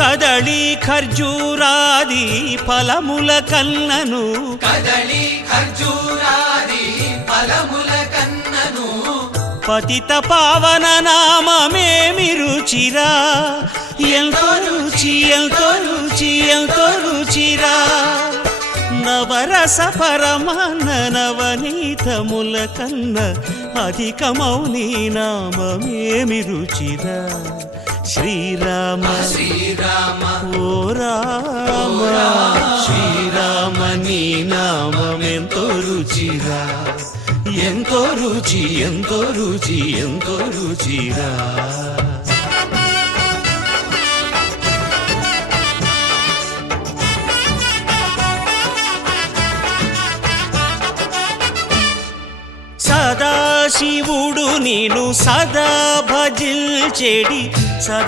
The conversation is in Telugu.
కదళి ఖర్జూరాది ఫలముల కన్నను కదళి ఖర్జూరాది ఫలముల కన్నను పతిత పావన నామమేమి రుచిరా ఎంతో రుచి ఎంతో రుచి ఎంతో రుచిరా నవరస పరమాన్న నవనీతముల కన్న అధికమౌని నామమేమి రుచిరా శ్రీరామ శ్రీరామ ఓ రామ శ్రీరామ నీ నామమెంతో రుచిరా ఎంతో రుచి ఎంతో రుచి ఎంతో రుచిరా సదాశివుడు నేను సదా భజిల్చెడి సదా